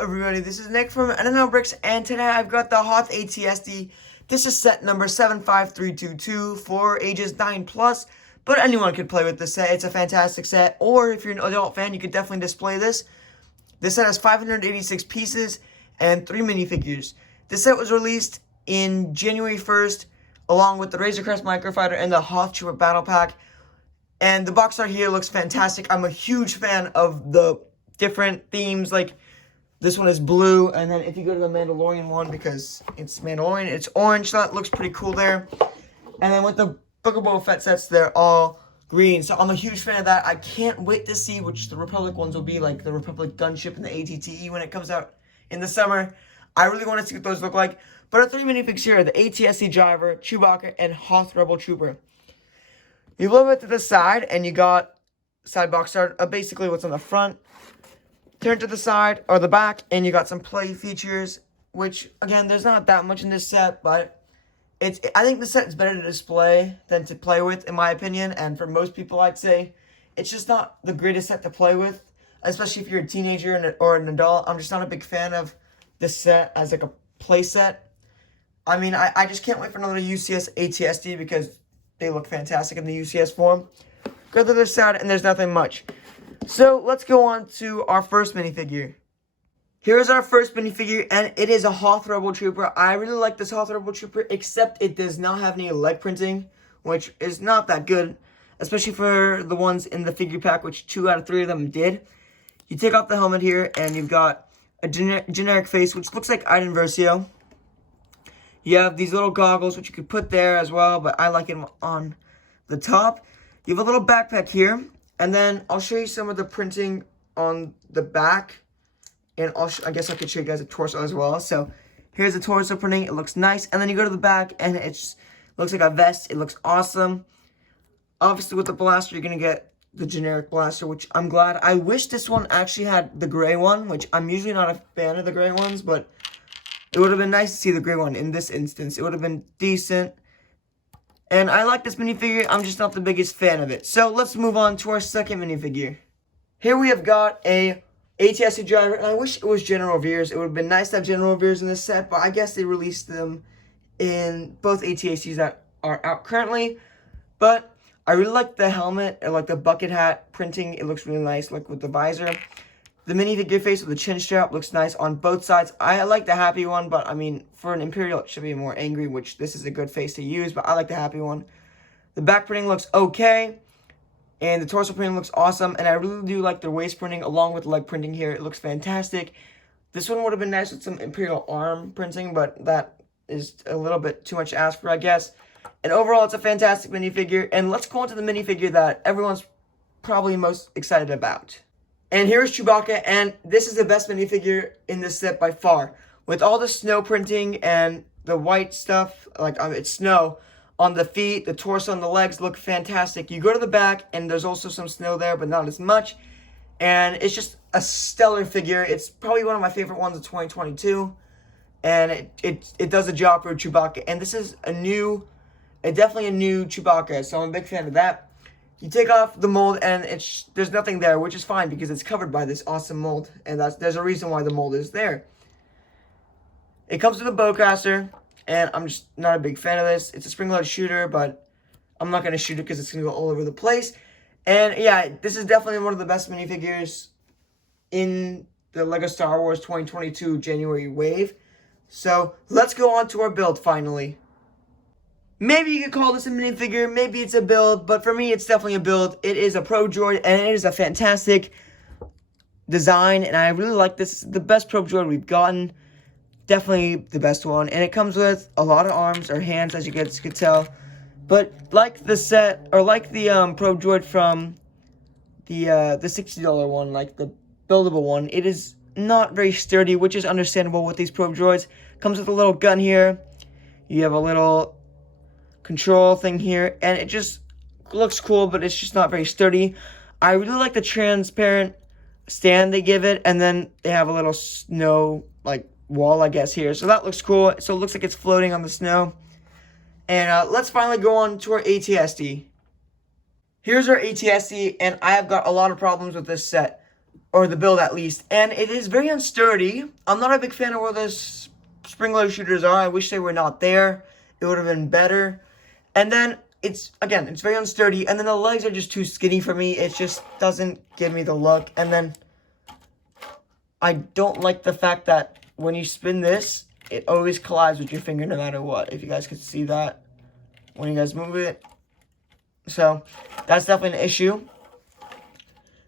everybody, this is Nick from NNL Bricks, and today I've got the Hoth ATST. This is set number 75322 for ages 9+, but anyone could play with this set. It's a fantastic set, or if you're an adult fan, you could definitely display this. This set has 586 pieces and 3 minifigures. This set was released in January 1st, along with the Razor Crest Microfighter and the Hoth Trooper Battle Pack. And the box art here looks fantastic. I'm a huge fan of the different themes, like this one is blue, and then if you go to the Mandalorian one, because it's Mandalorian, it's orange, so that looks pretty cool there. And then with the Book of Boba Fett sets, they're all green, so I'm a huge fan of that. I can't wait to see which the Republic ones will be, like the Republic gunship and the ATTE when it comes out in the summer. I really want to see what those look like. But our 3 minifigs here are the ATST Driver, Chewbacca, and Hoth Rebel Trooper. You flip it to the side, and you got side box art of basically what's on the front. Turn to the side or the back, and you got some play features, which, again, there's not that much in this set, but I think the set is better to display than to play with, in my opinion, and for most people, I'd say. It's just not the greatest set to play with, especially if you're a teenager or an adult. I'm just not a big fan of this set as, like, a play set. I mean, I just can't wait for another UCS ATSD because they look fantastic in the UCS form. Go to the side, and there's nothing much. So, let's go on to our first minifigure. Here's our first minifigure, and it is a Hoth Rebel Trooper. I really like this Hoth Rebel Trooper, except it does not have any leg printing, which is not that good, especially for the ones in the figure pack, which 2 out of 3 of them did. You take off the helmet here, and you've got a generic face, which looks like Iden Versio. You have these little goggles, which you could put there as well, but I like it on the top. You have a little backpack here. And then I'll show you some of the printing on the back. And I guess I could show you guys the torso as well. So here's the torso printing. It looks nice. And then you go to the back and it looks like a vest. It looks awesome. Obviously with the blaster, you're going to get the generic blaster, which I'm glad. I wish this one actually had the gray one, which I'm usually not a fan of the gray ones. But it would have been nice to see the gray one in this instance. It would have been decent. And I like this minifigure, I'm just not the biggest fan of it. So let's move on to our second minifigure. Here we have got a ATST Driver, and I wish it was General Veers. It would have been nice to have General Veers in this set, but I guess they released them in both ATSTs that are out currently. But I really like the helmet, and like the bucket hat printing. It looks really nice, like with the visor. The minifigure face with the chin strap looks nice on both sides. I like the happy one, but I mean, for an Imperial, it should be more angry, which this is a good face to use, but I like the happy one. The back printing looks okay, and the torso printing looks awesome, and I really do like the waist printing along with the leg printing here. It looks fantastic. This one would have been nice with some Imperial arm printing, but that is a little bit too much to ask for, I guess. And overall, it's a fantastic minifigure, and let's go on to the minifigure that everyone's probably most excited about. And here's Chewbacca, and this is the best minifigure in this set by far. With all the snow printing and the white stuff, like it's snow, on the feet, the torso, and the legs look fantastic. You go to the back, and there's also some snow there, but not as much. And it's just a stellar figure. It's probably one of my favorite ones of 2022. And it does a job for Chewbacca. And this is definitely a new Chewbacca, so I'm a big fan of that. You take off the mold, and there's nothing there, which is fine because it's covered by this awesome mold, and there's a reason why the mold is there. It comes with a bowcaster, and I'm just not a big fan of this. It's a spring-loaded shooter, but I'm not going to shoot it because it's going to go all over the place. And yeah, this is definitely one of the best minifigures in the LEGO Star Wars 2022 January wave. So let's go on to our build finally. Maybe you could call this a minifigure, maybe it's a build, but for me, it's definitely a build. It is a Probe Droid, and it is a fantastic design, and I really like this. It's the best Probe Droid we've gotten. Definitely the best one, and it comes with a lot of arms, or hands, as you guys could tell. But like the set, or like the Probe Droid from the $60 one, like the buildable one, it is not very sturdy, which is understandable with these Probe Droids. Comes with a little gun here. You have a little control thing here, and it just looks cool, but it's just not very sturdy. I really like the transparent stand they give it, and then they have a little snow like wall, I guess, here, so that looks cool. So it looks like it's floating on the snow. And let's finally go on to our ATST. Here's our ATST, and I have got a lot of problems with this set. or the build at least, and it is very unsturdy. I'm not a big fan of where those spring-loaded shooters are. I wish they were not there. It would have been better. And then it's very unsturdy, and then the legs are just too skinny for me. It just doesn't give me the look. And then I don't like the fact that when you spin this, it always collides with your finger no matter what. If you guys could see that when you guys move it. So that's definitely an issue.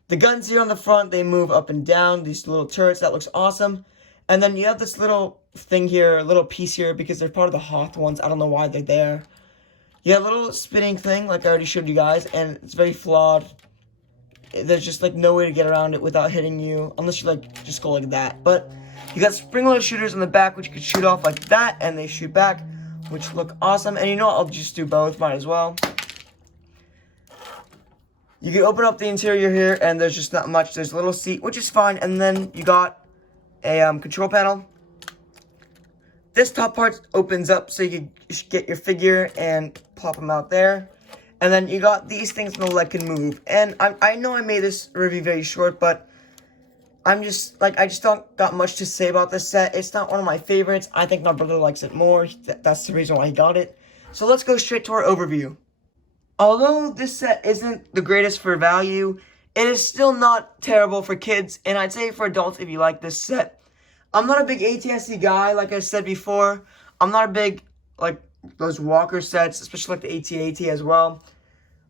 The guns here on the front, they move up and down. These little turrets, that looks awesome. And then you have this little thing here, a little piece here, because they're part of the Hoth ones. I don't know why they're there. You have a little spinning thing, like I already showed you guys, and it's very flawed. There's just, like, no way to get around it without hitting you, unless you, like, just go like that. But you got spring-loaded shooters on the back, which you could shoot off like that, and they shoot back, which look awesome. And you know what? I'll just do both, might as well. You can open up the interior here, and there's just not much. There's a little seat, which is fine, and then you got a control panel. This top part opens up so you can get your figure and plop them out there. And then you got these things and the leg can move. And I know I made this review very short, but I just don't got much to say about this set. It's not one of my favorites. I think my brother likes it more. That's the reason why he got it. So let's go straight to our overview. Although this set isn't the greatest for value, it is still not terrible for kids. And I'd say for adults if you like this set. I'm not a big ATST guy, like I said before. I'm not a big, like, those walker sets, especially like the AT-AT as well.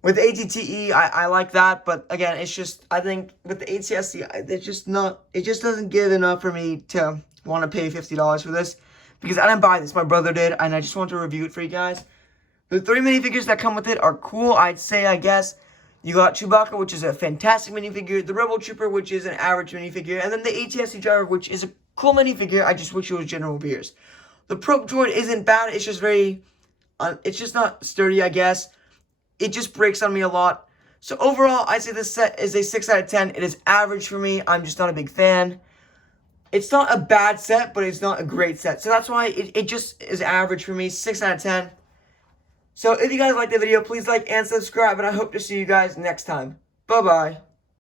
With the ATTE, I like that, but again, it's just, I think with the ATST, it's just not, it just doesn't give enough for me to want to pay $50 for this. Because I didn't buy this, my brother did, and I just want to review it for you guys. The 3 minifigures that come with it are cool, I'd say, I guess. You got Chewbacca, which is a fantastic minifigure, the Rebel Trooper, which is an average minifigure, and then the ATST Driver, which is a cool minifigure. I just wish it was General Veers. The Probe Droid isn't bad, it's just very, it's just not sturdy, I guess. It just breaks on me a lot. So overall, I'd say this set is a 6 out of 10. It is average for me, I'm just not a big fan. It's not a bad set, but it's not a great set. So that's why it just is average for me, 6 out of 10. So if you guys liked the video, please like and subscribe, and I hope to see you guys next time. Bye-bye.